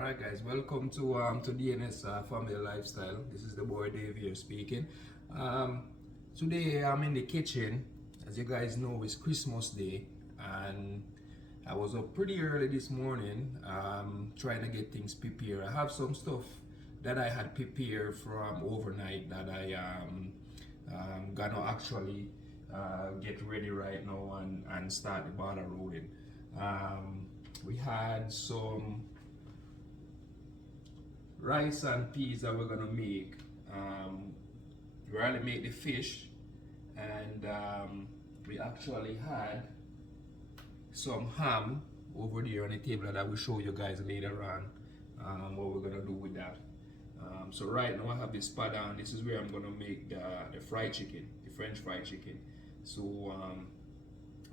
Alright guys, welcome to DNS Family Lifestyle. This is the boy Dave here speaking. Um, Today I'm in the kitchen. As you guys know, it's Christmas Day and I was up pretty early this morning trying to get things prepared. I have some stuff that I had prepared from overnight that I gonna actually get ready right now and start the ball rolling. We had some rice and peas that we're gonna make. We already made the fish, and we actually had some ham over there on the table that I will show you guys later on what we're gonna do with that. So right now I have this pot on. This is where I'm gonna make the fried chicken, the French fried chicken. So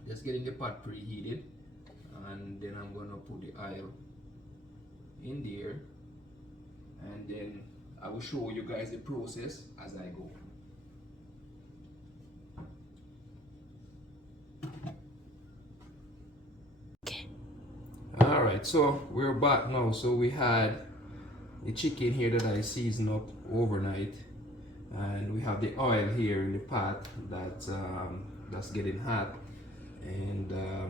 just getting the pot preheated, and then I'm gonna put the oil in there, and then I will show you guys the process as I go. Alright, so we're back now. So we had the chicken here that I seasoned up overnight, and we have the oil here in the pot that's getting hot. And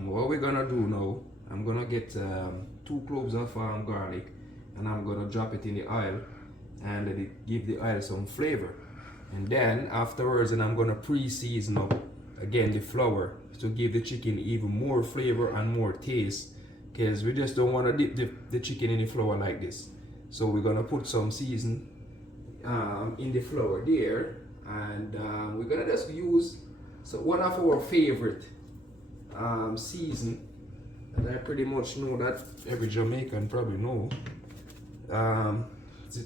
what we're gonna do now, I'm gonna get 2 cloves of garlic, and I'm gonna drop it in the oil and let it give the oil some flavor. And then afterwards, and I'm gonna pre-season up again the flour to give the chicken even more flavor and more taste, because we just don't want to dip the chicken in the flour like this. So we're gonna put some season in the flour there, and we're gonna just use one of our favorite season, and I pretty much know that every Jamaican probably know.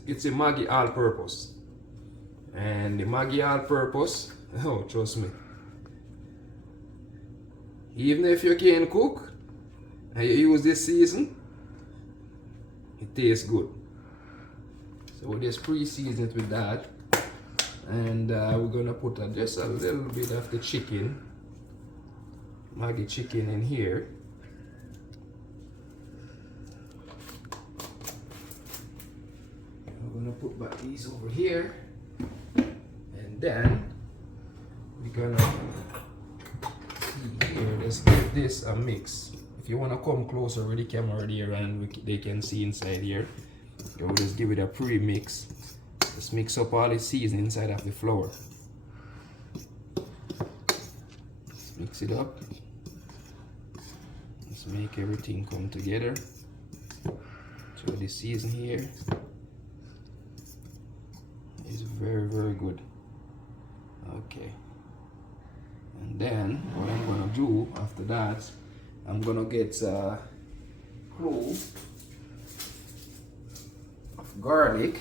It's a Maggi all-purpose, and the Maggi all-purpose, oh trust me, even if you can't cook and you use this season, it tastes good. So we just pre-season it with that, and we're gonna put just a little bit of the chicken, Maggi chicken, in here. We're gonna put back these over here, and then we're gonna see here. Let's give this a mix. If you wanna come closer with the camera here and they can see inside here, we'll just give it a pre-mix. Just mix up all the seasoning inside of the flour. Let's mix it up. Let's make everything come together. So the season here is very, very good. Okay, and then what I'm gonna do after that, I'm gonna get a clove of garlic,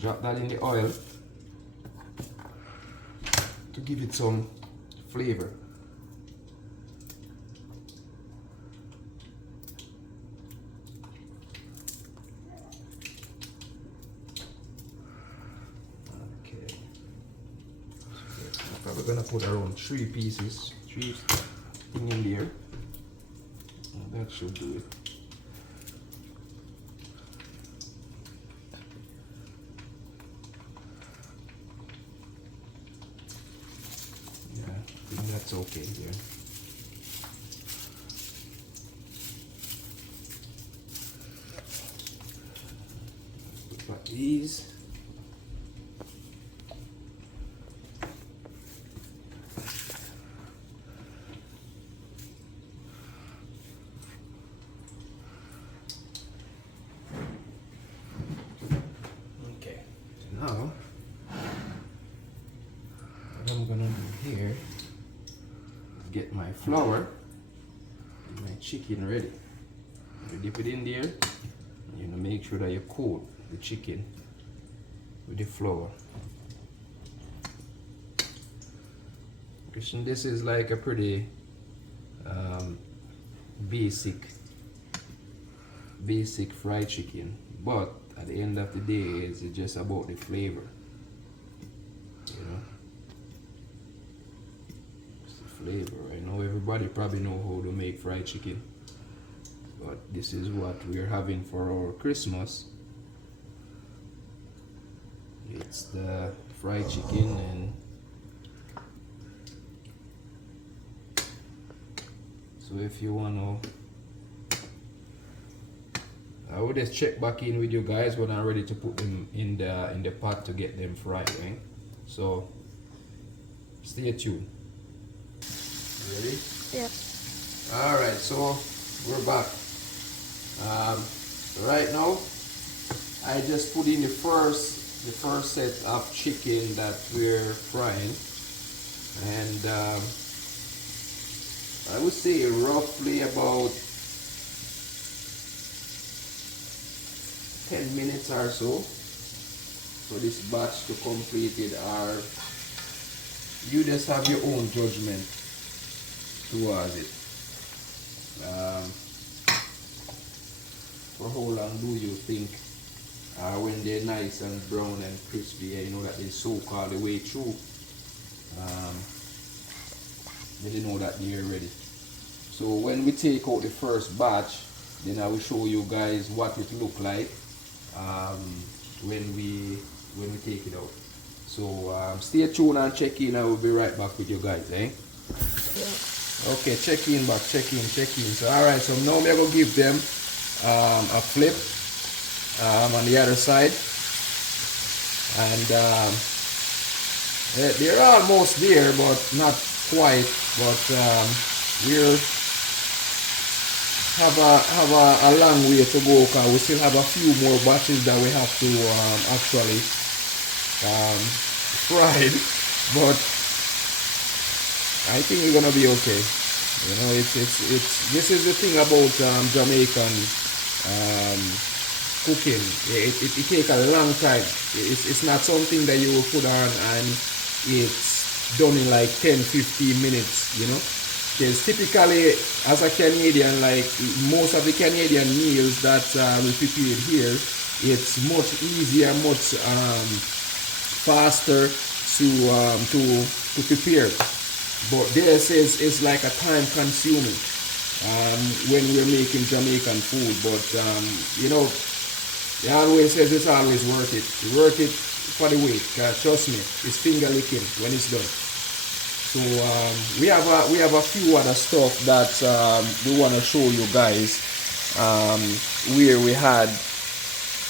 drop that in the oil to give it some flavor. We're gonna put around 3 pieces, 3 thing in there. That should do it. Yeah, I think that's okay here. Put back these. Now, what I'm gonna do here is get my flour and my chicken ready. You dip it in there, and you know, make sure that you coat the chicken with the flour. This is like a pretty basic fried chicken, but at the end of the day, it's just about the flavor, you know. flavor. I know everybody probably know how to make fried chicken, but this is what we're having for our Christmas. It's the fried chicken, and so if you wanna, I will just check back in with you guys when I'm ready to put them in the pot to get them fried, right? So stay tuned. Ready? Yep. All right, so we're back. Right now, I just put in the first set of chicken that we're frying, and I would say roughly about 10 minutes or so for this batch to complete it. Or you just have your own judgment towards it. For how long do you think when they're nice and brown and crispy, you know that they soak all the way through, then you know that they're ready. So when we take out the first batch, then I will show you guys what it look like when we take it out. So stay tuned and check in. I will be right back with you guys, eh? Yeah. Okay, check in back, check in. So alright, so now I'm gonna give them a flip on the other side, and they're almost there, but not quite. But we're have a long way to go, because we still have a few more batches that we have to actually fry. But I think we're gonna be okay. You know, it's this is the thing about Jamaican cooking. It takes a long time. It's not something that you will put on and it's done in like 10-15 minutes, you know. Because typically, as a Canadian, like most of the Canadian meals that we prepare here, it's much easier, much faster to prepare. But this is like a time consuming when we're making Jamaican food. But you know, they always says it's always worth it. Worth it for the wait. Trust me, it's finger licking when it's done. So we have a few other stuff that we want to show you guys. Where we had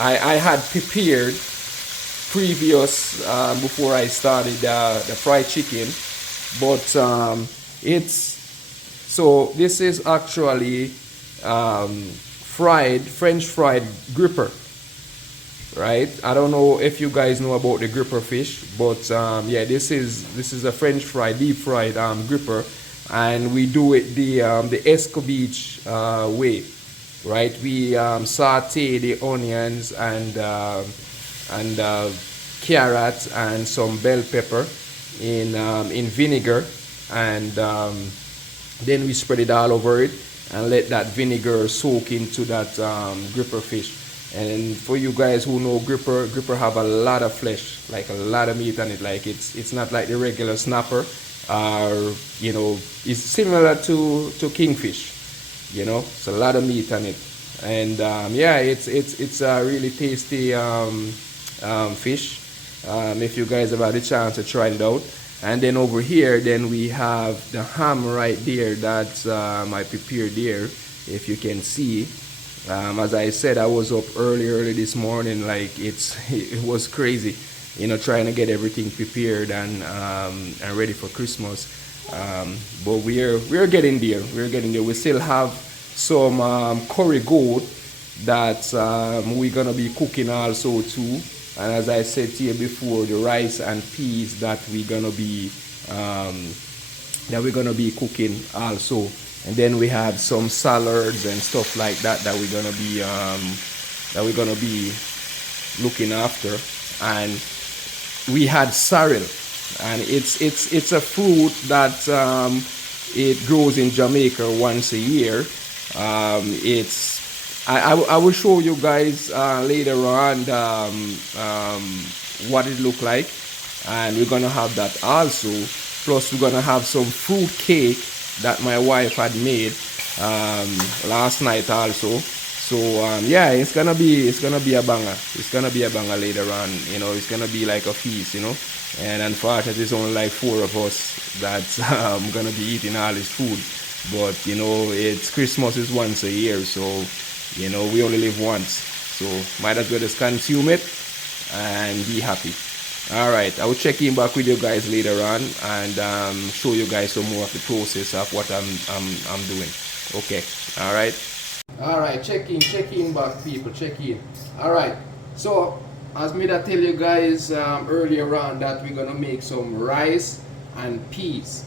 I had prepared previous before I started the fried chicken, but this is actually French fried grouper, right? I don't know if you guys know about the grouper fish, but yeah, this is a French fried, deep fried grouper, and we do it the Escovitch way, right? We saute the onions and carrots and some bell pepper in vinegar, and then we spread it all over it and let that vinegar soak into that grouper fish. And for you guys who know grouper have a lot of flesh, like a lot of meat on it. Like it's not like the regular snapper, or you know, it's similar to kingfish. You know, it's a lot of meat on it, and yeah, it's a really tasty fish. If you guys have had a chance to try it out. And then over here, then we have the ham right there that I prepared there, if you can see. As I said, I was up early this morning. Like it was crazy, you know, trying to get everything prepared and ready for Christmas. But we're getting there. We're getting there. We still have some curry goat that we're gonna be cooking also too. And as I said to you before, the rice and peas that we're gonna be cooking also. And then we have some salads and stuff like that we're gonna be looking after. And we had sorrel, and it's a fruit that it grows in Jamaica once a year. I will show you guys later on what it look like, and we're gonna have that also. Plus we're gonna have some fruit cake that my wife had made last night also. So yeah, it's gonna be a banger. It's gonna be a banger later on. You know, it's gonna be like a feast. You know, and unfortunately, it's only like 4 of us that's gonna be eating all this food. But you know, it's Christmas is once a year, so you know we only live once. So might as well just consume it and be happy. All right, I will check in back with you guys later on and show you guys some more of the process of what I'm doing. Okay, all right. All right, check in back, people, check in. All right, so as me that tell you guys earlier on that we're gonna make some rice and peas,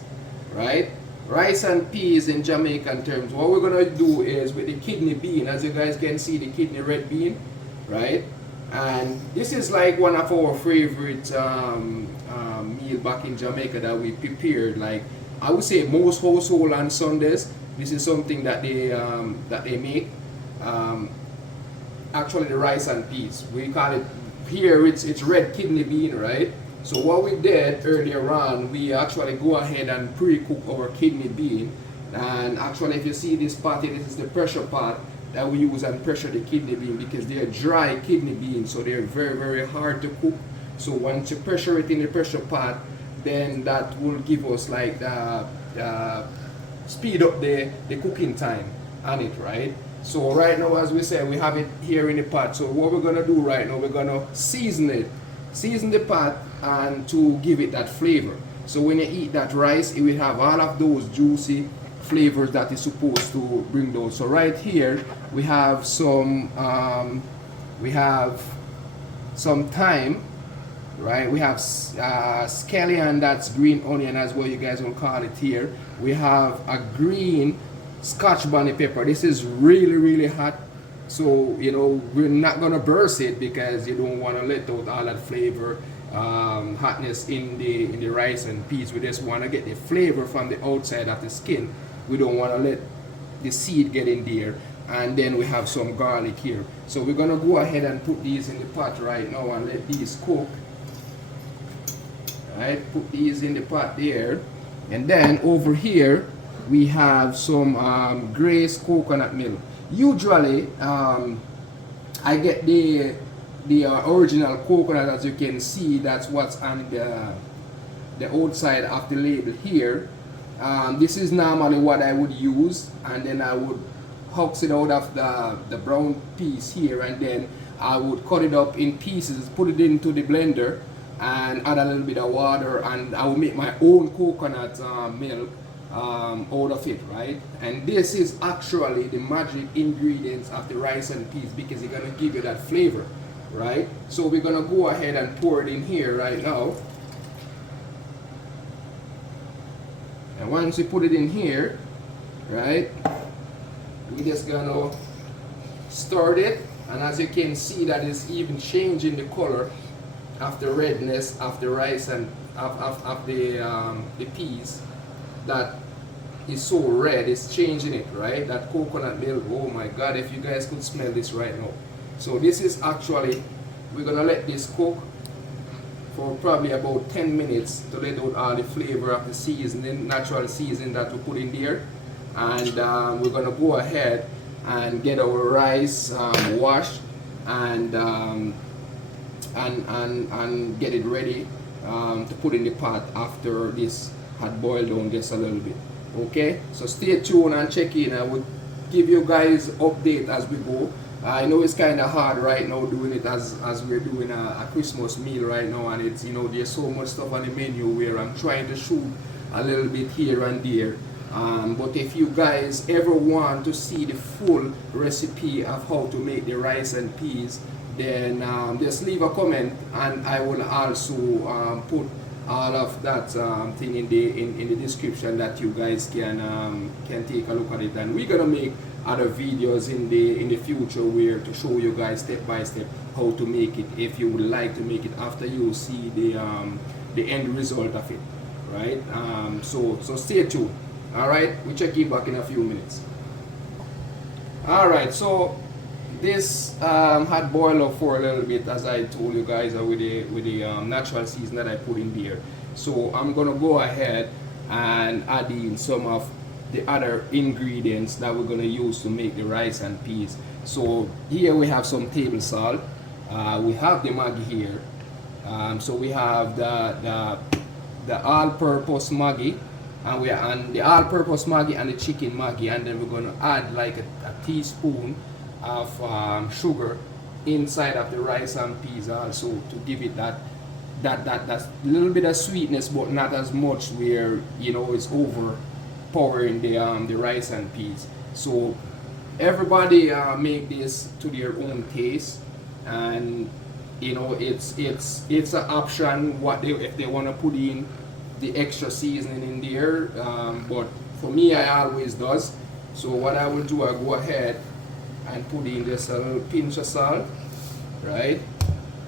right? Rice and peas in Jamaican terms. What we're gonna do is with the kidney bean, as you guys can see, the kidney red bean, right? And this is like one of our favorite meal back in Jamaica that we prepared. Like I would say most household on Sundays, this is something that they make. Actually, the rice and peas. We call it here. It's red kidney bean, right? So what we did earlier on, we actually go ahead and pre-cook our kidney bean. And actually, if you see this pot, this is the pressure pot that we use and pressure the kidney bean because they're dry kidney beans, so they're very hard to cook. So once you pressure it in the pressure pot, then that will give us like speed up the cooking time on it, right? So right now, as we said, we have it here in the pot. So what we're gonna do right now, we're gonna season the pot and to give it that flavor. So when you eat that rice, it will have all of those juicy flavors that is supposed to bring those. So right here we have some thyme, right? We have scallion, that's green onion as well, you guys will call it here. We have a green Scotch bonnet pepper. This is really hot, so you know we're not gonna burst it because you don't want to let out all that flavor, hotness in the rice and peas. We just want to get the flavor from the outside of the skin. We don't want to let the seed get in there. And then we have some garlic here. So we're gonna go ahead and put these in the pot right now and let these cook. Alright, put these in the pot there. And then over here we have some Grace coconut milk. Usually I get the original coconut, as you can see. That's what's on the outside of the label here. This is normally what I would use, and then I would hooks it out of the brown piece here, and then I would cut it up in pieces, put it into the blender and add a little bit of water, and I will make my own coconut milk out of it, right? And this is actually the magic ingredients of the rice and peas because it's gonna give you that flavor, right? So we're gonna go ahead and pour it in here right now. And once we put it in here, right, we just gonna stir it, and as you can see, that is even changing the color of the redness of the rice and of the peas. That is so red, it's changing it, right? That coconut milk, oh my god, if you guys could smell this right now. So this is actually, we're gonna let this cook for probably about 10 minutes to let out all the flavor of the seasoning, natural seasoning that we put in there. And we're gonna go ahead and get our rice washed and get it ready to put in the pot after this had boiled down just a little bit. Okay, so stay tuned and check in. I will give you guys update as we go. I know it's kind of hard right now doing it as we're doing a Christmas meal right now, and it's, you know, there's so much stuff on the menu where I'm trying to shoot a little bit here and there. But if you guys ever want to see the full recipe of how to make the rice and peas, then just leave a comment, and I will also put all of that thing in the description that you guys can take a look at it. And we're gonna make other videos in the future where to show you guys step by step how to make it, if you would like to make it after you see the end result of it, right? So stay tuned. All right, we check it back in a few minutes. All right, so this had boiled up for a little bit, as I told you guys, with the natural season that I put in there. So I'm gonna go ahead and add in some of the other ingredients that we're gonna use to make the rice and peas. So here we have some table salt. We have the Maggi here. So we have the all-purpose Maggi, and the all-purpose Maggi and the chicken Maggi, and then we're gonna add like a teaspoon of sugar inside of the rice and peas also to give it that little bit of sweetness, but not as much where you know it's overpowering the rice and peas. So everybody make this to their own taste, and you know it's an option what they if they want to put in the extra seasoning in there, but for me I always does. So what I will do, I go ahead and put in just a little pinch of salt, right?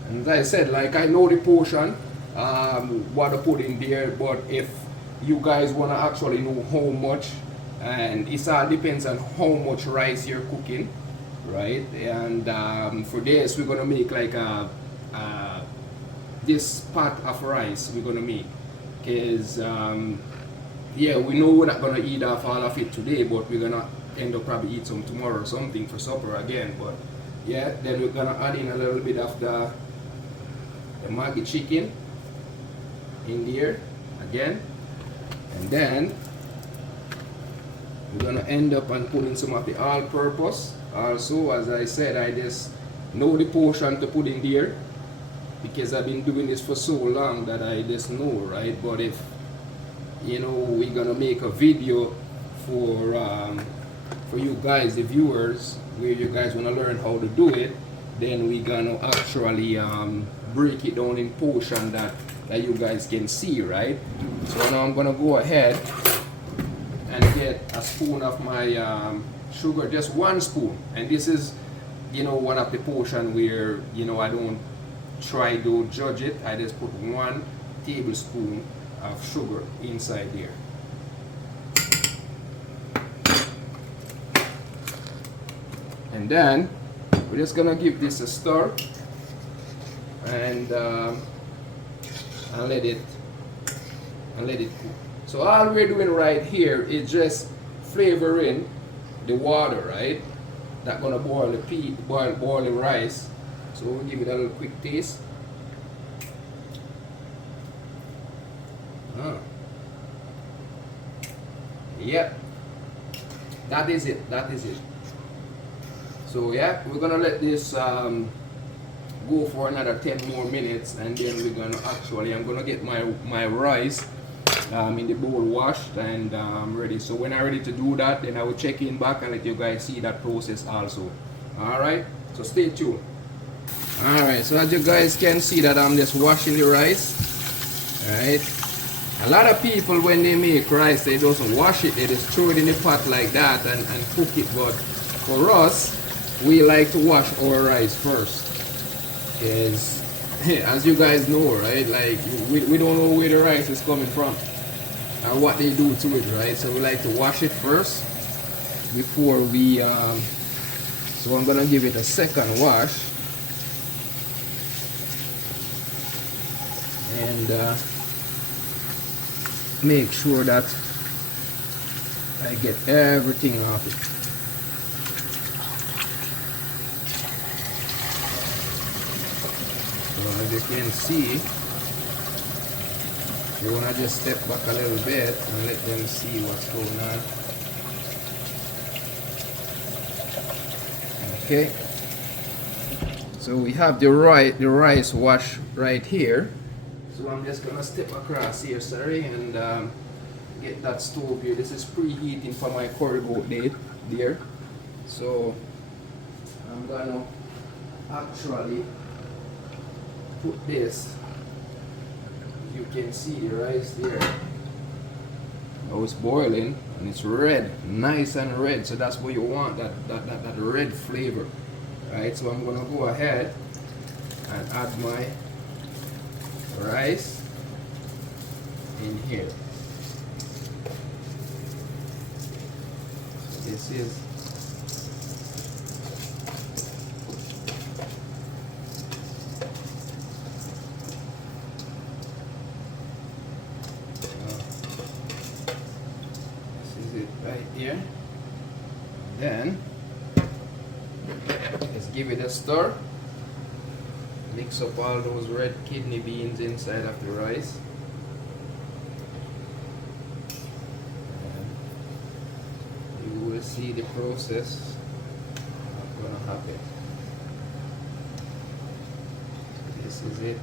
And as I said, like I know the portion what to put in there, but if you guys want to actually know how much, and it all depends on how much rice you're cooking, right? And for this we're gonna make like this pot of rice we're gonna make, because yeah, we know we're not gonna eat off all of it today, but we're gonna end up probably eat some tomorrow or something for supper again. But yeah, then we're gonna add in a little bit of the Maggi chicken in there again, and then we're gonna end up and putting some of the all-purpose also. As I said, I just know the portion to put in there because I've been doing this for so long that I just know, right? But if you know we're gonna make a video for you guys, the viewers, where you guys want to learn how to do it, then we're gonna actually break it down in portion that you guys can see, right? So now I'm gonna go ahead and get a spoon of my sugar, just 1 spoon, and this is, you know, one of the portion where, you know, I don't try to judge it. I just put 1 tablespoon of sugar inside there. And then we're just gonna give this a stir and let it cook. So all we're doing right here is just flavoring the water, right? That's gonna boil the boil the rice. So we'll give it a little quick taste. Yep, that is it. So yeah, we're gonna let this go for another 10 more minutes, and then we're gonna actually, I'm gonna get my rice in the bowl washed and ready. So when I'm ready to do that, then I will check in back and let you guys see that process also. Alright, so stay tuned. Alright, so as you guys can see that I'm just washing the rice. Alright, a lot of people when they make rice, they don't wash it, they just throw it in the pot like that and cook it. But for us, we like to wash our rice first, because as you guys know, right, like we don't know where the rice is coming from or what they do to it, right? So we like to wash it first before we so I'm gonna give it a second wash, and make sure that I get everything off it. So as you can see, you wanna just step back a little bit and let them see what's going on. Okay, so we have the rice wash right here. So I'm just gonna step across here, sorry, and get that stove here. This is preheating for my curry goat there. So I'm gonna actually put this. You can see the rice there. Oh, it's boiling and it's red, nice and red. So that's what you want, that red flavor, right? So I'm gonna go ahead and add my rice in here. So this is here. Then let's give it a stir. Mix up all those red kidney beans inside of the rice. And you will see the process gonna happen. This is it.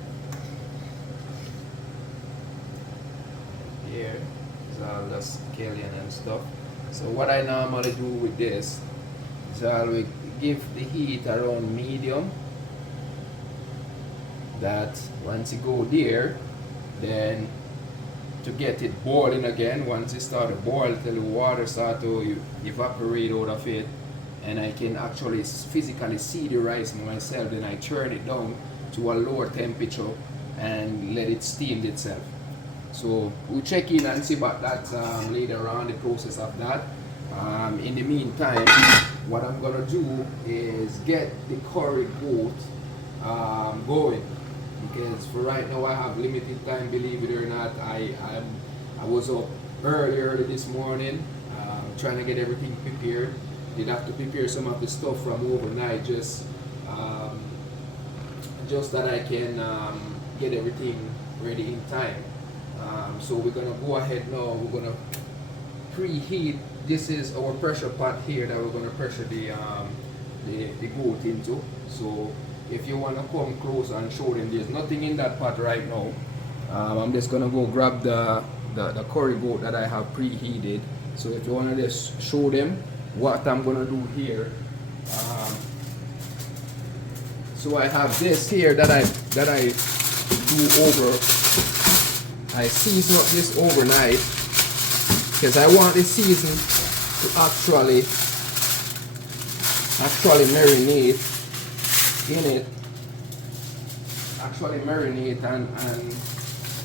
Here is all the scallion and stuff. So what I normally do with this is I will give the heat around medium. That once you go there, then to get it boiling again, once it start to boil till the water start to evaporate out of it, and I can actually physically see the rice myself, then I turn it down to a lower temperature and let it steam itself. So we'll check in and see about that later on, the process of that. In the meantime, what I'm gonna do is get the curry goat going, because for right now I have limited time, believe it or not. I was up early this morning trying to get everything prepared. Did have to prepare some of the stuff from overnight just that I can get everything ready in time. So we're gonna go ahead now. We're gonna preheat. This is our pressure pot here that we're gonna pressure the goat into. So if you wanna come close and show them, there's nothing in that pot right now. I'm just gonna go grab the curry goat that I have preheated. So if you wanna just show them what I'm gonna do here. So I have this here that I do over. I season up this overnight because I want the season to actually marinate in it. Actually marinate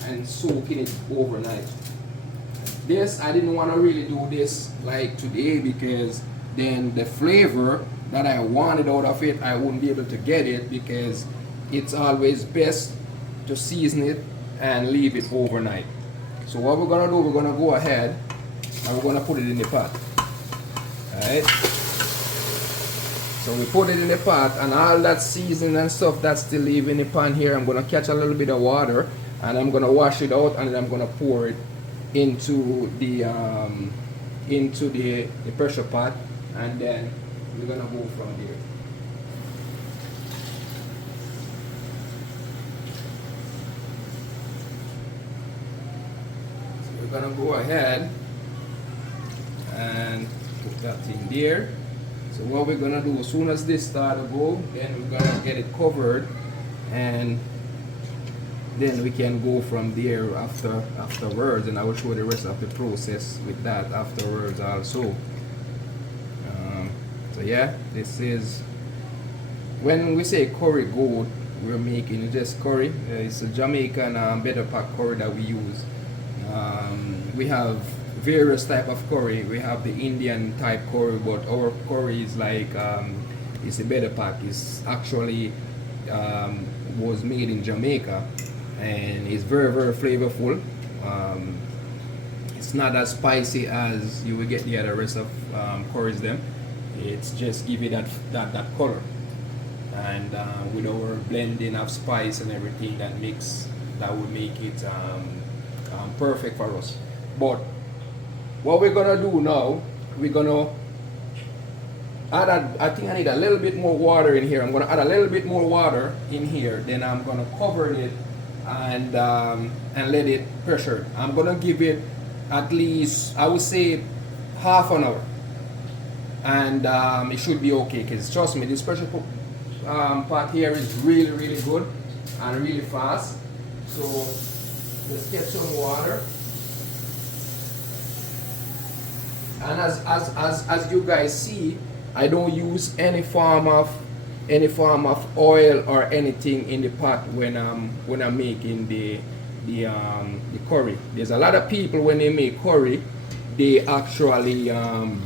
and soak in it overnight. This, I didn't want to really do this like today because then the flavor that I wanted out of it, I wouldn't be able to get it, because it's always best to season it and leave it overnight. So what we're gonna do, we're gonna go ahead and we're gonna put it in the pot. Alright? So we put it in the pot, and all that seasoning and stuff that's still leaving the pan here, I'm gonna catch a little bit of water and I'm gonna wash it out, and then I'm gonna pour it into the pressure pot, and then we're gonna go from there. So we're gonna go ahead and put that in there. So what we're gonna do, as soon as this starts to go, then we're gonna get it covered, and then we can go from there afterwards, and I will show the rest of the process with that afterwards also. So yeah, this is, when we say curry goat, we're making just curry. It's a Jamaican better pack curry that we use. We have various type of curry. We have the Indian type curry, but our curry is like it's a better pack. It's actually was made in Jamaica, and it's very, very flavorful. It's not as spicy as you will get the other rest of curries them. It's just give it that color, and with our blending of spice and everything that would make it perfect for us. But what we're gonna do now, we're gonna add I think I need a little bit more water in here. I'm gonna add a little bit more water in here, then I'm gonna cover it and let it pressure. I'm gonna give it at least, I would say, half an hour, and it should be okay, because trust me, this pressure pot here is really, really good and really fast. So just get some water, and as you guys see, I don't use any form of oil or anything in the pot when I'm making the curry. There's a lot of people, when they make curry, they actually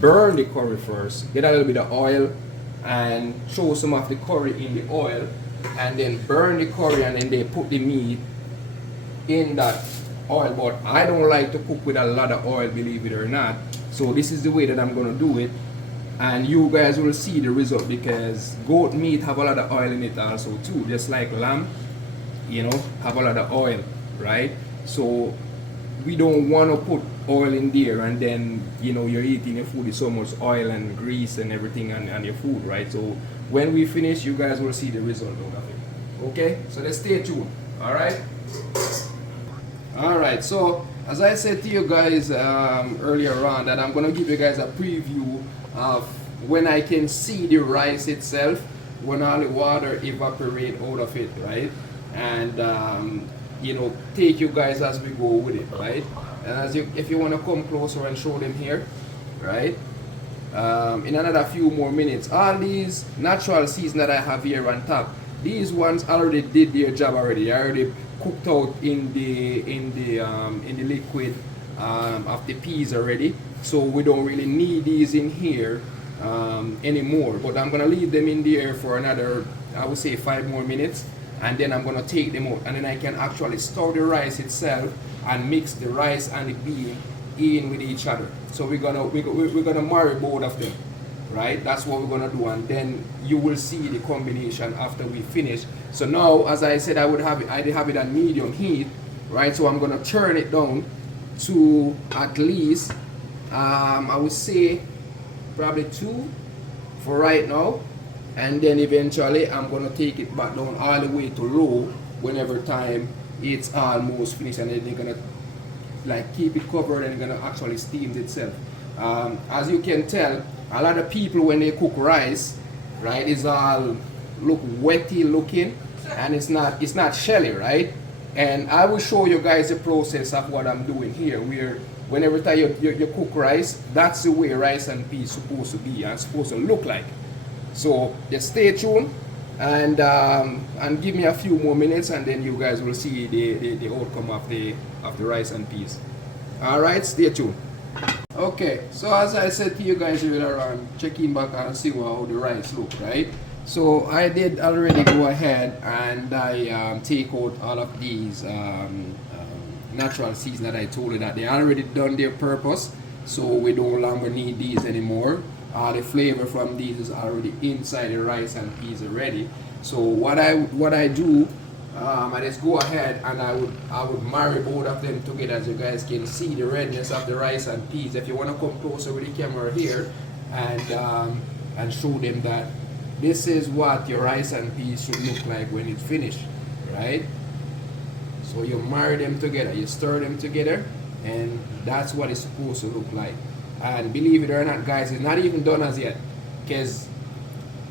burn the curry first, get a little bit of oil and throw some of the curry in the oil, and then burn the curry, and then they put the meat in that oil. But I don't like to cook with a lot of oil, believe it or not. So this is the way that I'm gonna do it, and you guys will see the result, because goat meat have a lot of oil in it also too, just like lamb, you know, have a lot of oil, right? So we don't want to put oil in there and then, you know, you're eating your food with so much oil and grease and everything on your food, right? So when we finish, you guys will see the result out of it. Okay, so let's stay tuned. All right. All right, so as I said to you guys earlier on, that I'm gonna give you guys a preview of when I can see the rice itself, when all the water evaporate out of it, right? And you know, take you guys as we go with it, right? And as you, if you want to come closer and show them here, right? In another few more minutes, all these natural season that I have here on top, these ones already did their job already. I already cooked out in the liquid of the peas already, so we don't really need these in here anymore. But I'm gonna leave them in there for another, I would say, 5 more minutes, and then I'm gonna take them out, and then I can actually store the rice itself and mix the rice and the bean in with each other. So we're gonna marry both of them, right? That's what we're gonna do, and then you will see the combination after we finish. So now, as I said, I did have it at medium heat, right? So I'm gonna turn it down to at least I would say probably 2 for right now, and then eventually I'm gonna take it back down all the way to low whenever time it's almost finished, and then they're gonna like keep it covered and gonna actually steam itself. As you can tell, a lot of people when they cook rice, right, is all look wetty looking, and it's not shelly, right? And I will show you guys the process of what I'm doing here, where whenever time you cook rice, that's the way rice and peas supposed to be and supposed to look like. So just stay tuned and give me a few more minutes, and then you guys will see the outcome of the rice and peas. All right, stay tuned. Okay, so as I said to you guys earlier on, checking back and see how the rice look, right? So I did already go ahead and I take out all of these natural seeds that I told you that they already done their purpose, so we no longer need these anymore. The flavor from these is already inside the rice and peas already. So what I do, I just go ahead and I would marry both of them together, as you guys can see the redness of the rice and peas. If you want to come closer with the camera here and show them that this is what your rice and peas should look like when it's finished, right? So you marry them together, you stir them together, and that's what it's supposed to look like. And believe it or not, guys, it's not even done as yet, because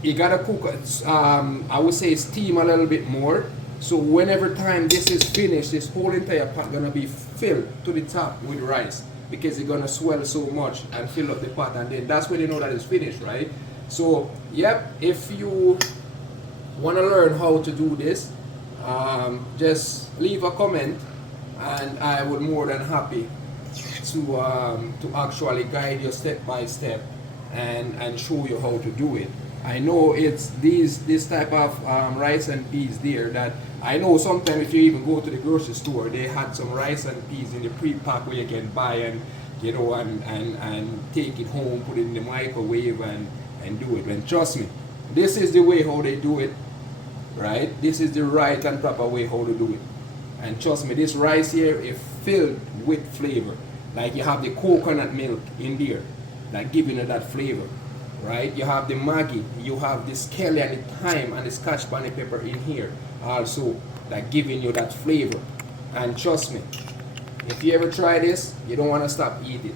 you gotta cook it, I would say steam a little bit more. So whenever time this is finished, this whole entire pot gonna be filled to the top with rice, because it's gonna swell so much and fill up the pot, and then that's when you know that it's finished, right? So yep, if you want to learn how to do this, just leave a comment, and I would more than happy to actually guide you step by step and show you how to do it. I know it's this type of rice and peas there that I know sometimes if you even go to the grocery store, they had some rice and peas in the pre-pack where you can buy and, you know, and take it home, put it in the microwave and do it. And trust me, this is the way how they do it, right? This is the right and proper way how to do it. And trust me, this rice here is filled with flavor. Like you have the coconut milk in there, like giving it that flavor, right? You have the Maggi, you have the skelly and the thyme and the scotch bonnet pepper in here also, like giving you that flavor. And trust me, if you ever try this, you don't want to stop eating,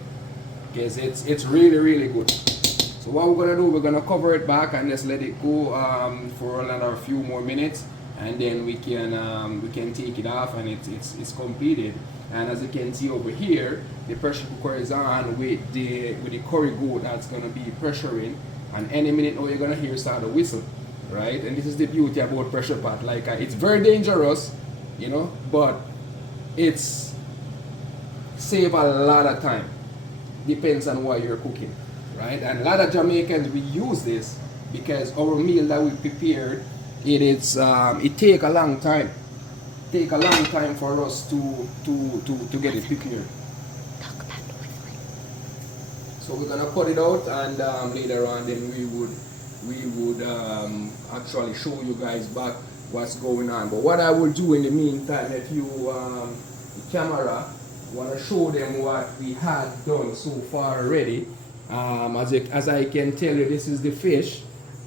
because it's really, really good. So what we're gonna do, we're gonna cover it back and just let it go for another few more minutes, and then we can take it off, and it's completed. And as you can see over here, the pressure cooker is on with the curry goat that's gonna be pressuring, and any minute now you're gonna hear start a whistle, right? And this is the beauty about pressure pot. Like it's very dangerous, you know, but it's save a lot of time. Depends on what you're cooking, right? And a lot of Jamaicans, we use this because our meal that we prepared, it take a long time. Take a long time for us to get it prepared. So we're gonna cut it out, and later on then we would actually show you guys back what's going on. But what I will do in the meantime, if you the camera want to show them what we had done so far already. As I can tell you, this is the fish.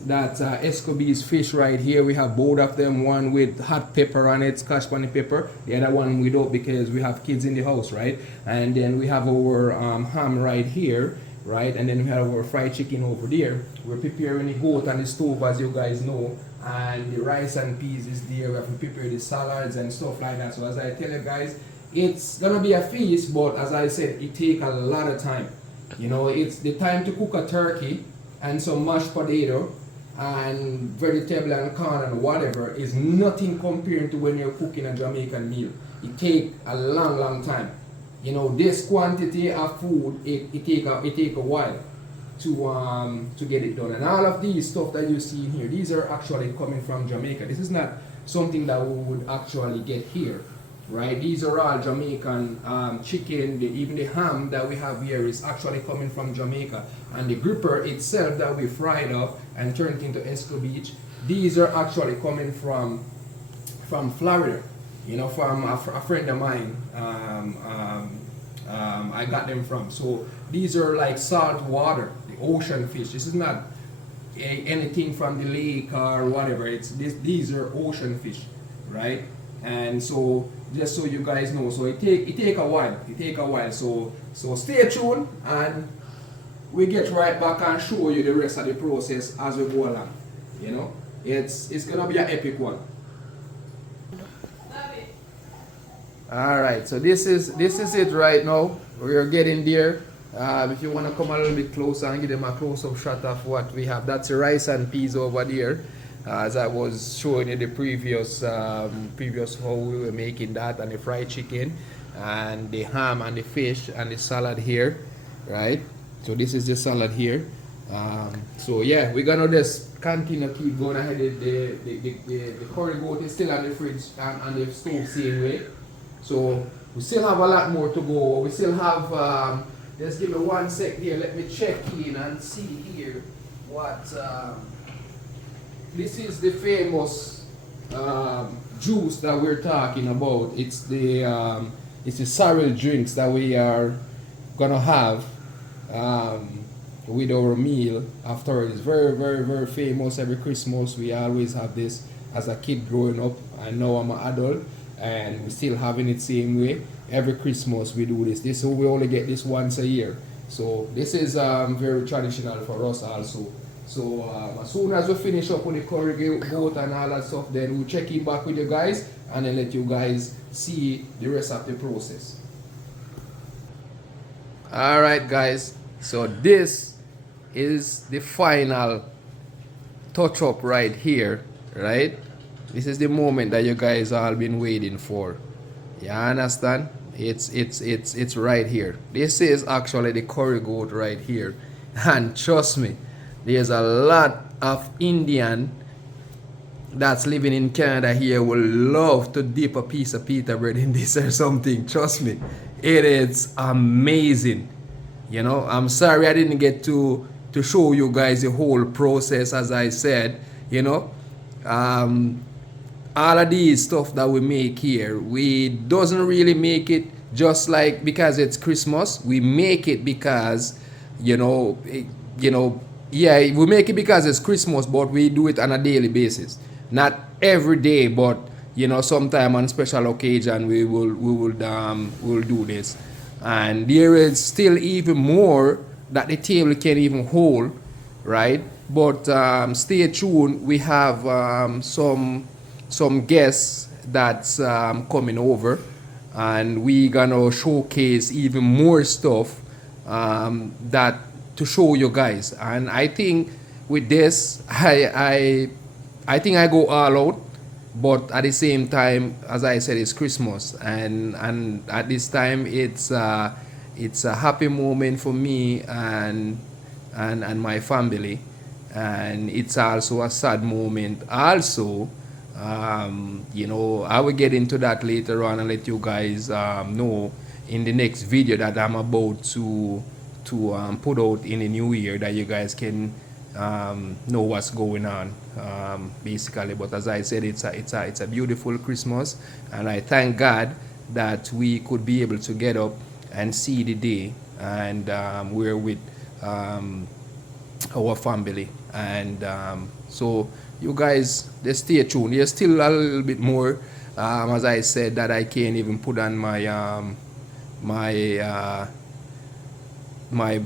That's Escobee's fish right here. We have both of them, one with hot pepper on it, scotch bonnet pepper, the other one without, because we have kids in the house, right? And then we have our ham right here, right? And then we have our fried chicken over there. We're preparing the goat on the stove, as you guys know, and the rice and peas is there. We have to prepare the salads and stuff like that. So as I tell you guys, it's gonna be a feast, but as I said, it takes a lot of time. You know, it's the time to cook a turkey and some mashed potato and vegetable and corn and whatever is nothing compared to when you're cooking a Jamaican meal. It takes a long time. You know, this quantity of food, it take a while to get it done. And all of these stuff that you see in here, these are actually coming from Jamaica. This is not something that we would actually get here, right? These are all Jamaican chicken. Even the ham that we have here is actually coming from Jamaica. And the gripper itself that we fried up and turned into Escobee, these are actually coming from Florida. You know, from a friend of mine. I got them from. So these are like salt water, the ocean fish. This is not anything from the lake or whatever. These are ocean fish, right? And so just so you guys know, so it take a while. It take a while. So stay tuned, and we get right back and show you the rest of the process as we go along. You know, it's gonna be an epic one. All right, so this is it right now. We're getting there. If you want to come a little bit closer and give them a close-up shot of what we have, that's the rice and peas over there. As I was showing you the previous how we were making that, and the fried chicken, and the ham and the fish and the salad here, right? So this is the salad here. So yeah, we're gonna just continue to keep going ahead. The curry goat is still on the fridge and the stove same way. So we still have a lot more to go. We still have, just give me 1 sec here. Let me check in and see here what, this is the famous juice that we're talking about. It's the sorrel drinks that we are gonna have with our meal after. It's very famous. Every Christmas we always have this as a kid growing up, and now I'm an adult, and we're still having it same way. Every Christmas we do this. So we only get this once a year. So this is very traditional for us also. So as soon as we finish up with the curry goat and all that stuff, then we'll check in back with you guys and then let you guys see the rest of the process. Alright guys, so this is the final touch up right here, right? This is the moment that you guys all been waiting for. You understand? It's right here. This is actually the curry goat right here. And trust me, there's a lot of Indian that's living in Canada here will love to dip a piece of pita bread in this or something. Trust me, it is amazing. You know, I'm sorry I didn't get to show you guys the whole process. As I said, you know, all of these stuff that we make here, we doesn't really make it just like because it's Christmas. We make it because, yeah, we make it because it's Christmas, but we do it on a daily basis. Not every day, but sometime on special occasion we'll do this. And there is still even more that the table can even hold, right? But stay tuned. We have some guests that's coming over, and we gonna showcase even more stuff that to show you guys. And I think with this, I think I go all out, but at the same time, as I said, it's Christmas, and at this time it's a happy moment for me and my family, and it's also a sad moment also. I will get into that later on and let you guys know in the next video that I'm about to put out in the new year that you guys can know what's going on, basically. But as I said, it's a beautiful Christmas, and I thank God that we could be able to get up and see the day, and we're with our family. And so you guys, just stay tuned. There's still a little bit more, as I said, that I can't even put on my my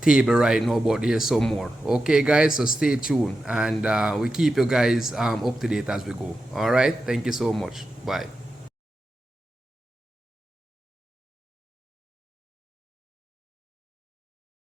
table right now, but there's some more. Okay, guys, so stay tuned, and we keep you guys up to date as we go. All right, thank you so much. Bye.